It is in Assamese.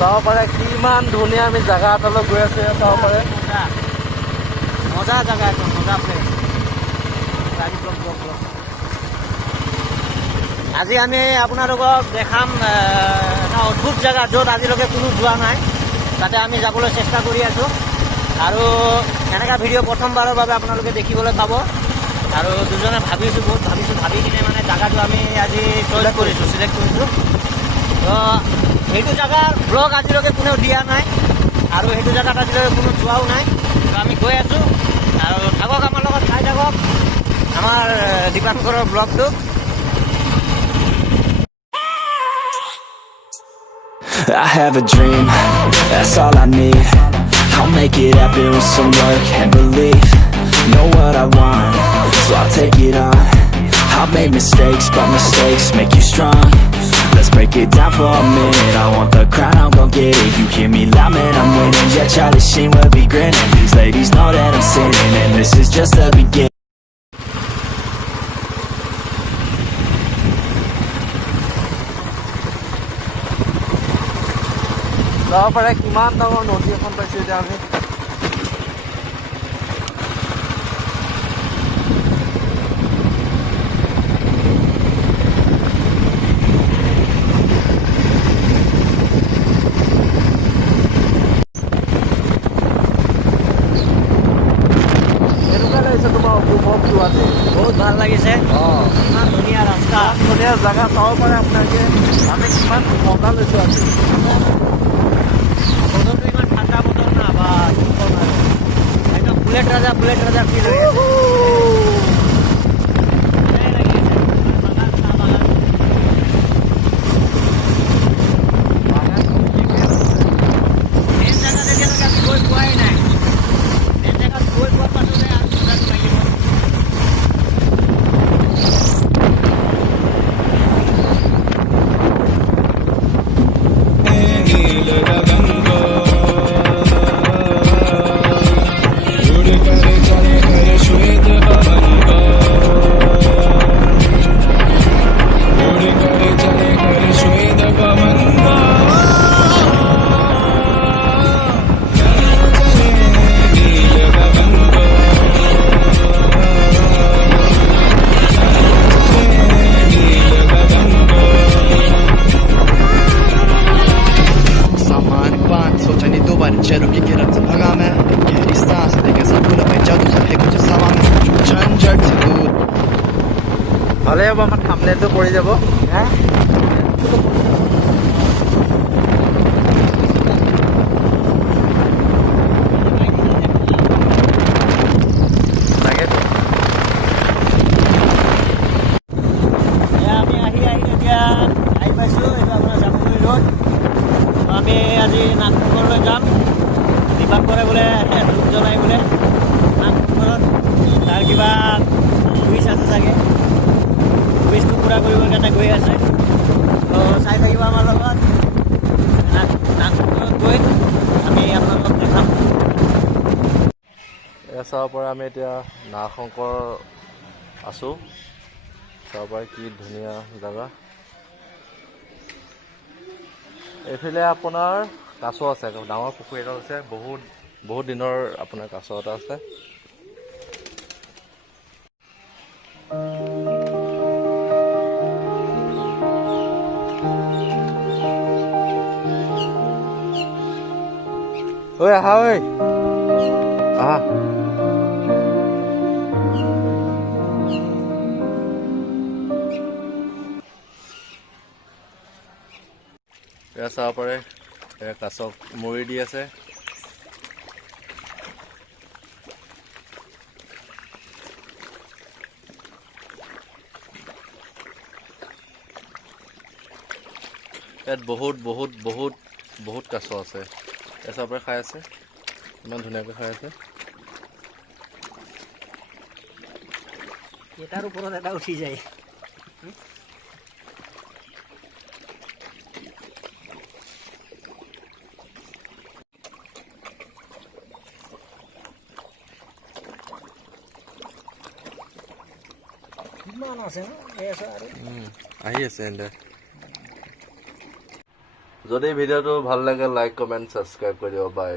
চাব পাৰে কিমান ধুনীয়া আমি জাগা এটালৈ গৈ আছো। চাব পাৰে মজা জাগা, একদম মজা প্লেচ। আজি আমি আপোনালোকক দেখাম এটা অদ্ভুত জেগা, য'ত আজিলৈকে কোনো যোৱা নাই। তাতে আমি যাবলৈ চেষ্টা কৰি আছোঁ আৰু এনেকুৱা ভিডিঅ' প্ৰথমবাৰৰ বাবে আপোনালোকে দেখিবলৈ পাব। আৰু দুজনে বহুত ভাবি কিনে মানে জেগাটো আমি আজি চইচ কৰিছোঁ, চিলেক্ট কৰিছোঁ। তো সেইটো জেগাৰ ব্লগ আজিলৈকে কোনেও দিয়া নাই আৰু সেইটো জেগাত আজিলৈকে কোনো যোৱাও নাই। তো আমি গৈ আছোঁ আৰু থাকক আমাৰ লগত, চাই থাকক আমাৰ দীপাংকৰৰ ব্লগটো। I have a dream, that's all I need. I'll make it happen with some work and belief. Know what I want, so I'll take it on. I've made mistakes, but mistakes make you strong. Let's break it down for a minute. I want the crown, I'm gon' get it. You hear me loud, man, I'm winning. Yeah, Charlie Sheen will be grinning. These ladies know that I'm sinning, and this is just the beginning. চাব পাৰে কিমান ডাঙৰ নদী এখন পাইছোঁ এতিয়া আমি। কেনেকুৱা লাগিছে তোমাৰ উপভোগটো আজি? বহুত ভাল লাগিছে। ইমান ধুনীয়া ৰাস্তা, ধুনীয়া জেগা চাব পাৰে আপোনালোকে। আমি কিমান মজা লৈছোঁ আজি। বতৰটো ইমান ঠাণ্ডা বতৰ না, বা কি ক'ম আৰু, একদম বুলেট ৰাজা ফিল হৈ আছে। মজাই লাগি আছে। বাগান, চাহ বাগান। মেইন জেগাত এতিয়ালৈকে আমি গৈ পোৱাই নাই। মেইন জেগাত গৈ পোৱাৰ পাছতে আৰু মজাটো লাগিব। चलो की किरण से भगा मैं, गहरी सांस लेके सब भूला मैं, जादू सा है कुछ समा में, झंझट से दूर। ভালে হ'ব, আমাৰ থাম্বনেইলটো পৰি যাব। তাকেতো আমি আহি এতিয়া আহি পাইছোঁ। এইটো আপোনাৰ জামুগুৰি ৰোড। আমি আজি নাগপুৰলৈ যাম। দীপাংকৰে বোলে ধূপ জ্বলাই বোলে নাগপুৰত। তাৰ কিবা কুইজ আছে চাগে, কুইজটো পূৰা কৰিবৰ কাৰণে গৈ আছে। তো চাই থাকিব আমাৰ লগত। নাগপুৰত গৈ আমি আপোনালোকক দেখাম। এয়া চাব পাৰে আমি এতিয়া নাগশংকৰ আছোঁ। চাব পাৰে কি ধুনীয়া জেগা। এইফালে আপোনাৰ কাছ আছে, ডাঙৰ পুখুৰী এটা আছে। বহুত দিনৰ আপোনাৰ কাছ এটা আছে। ঐ আহা, ঐ আহা। এয়া চাব পাৰে কাছক মৰি দি আছে। ইয়াত বহুত কাছ আছে। এয়া চাব পাৰে খাই আছে, ইমান ধুনীয়াকৈ খাই আছে। এটাৰ ওপৰত এটা উঠি যায়। কিমান আছে ন? এই আছে আৰু আহি আছে এনে যদি ভিডিঅ'টো ভাল লাগে লাইক কমেণ্ট ছাবস্ক্ৰাইব কৰি দিব বাই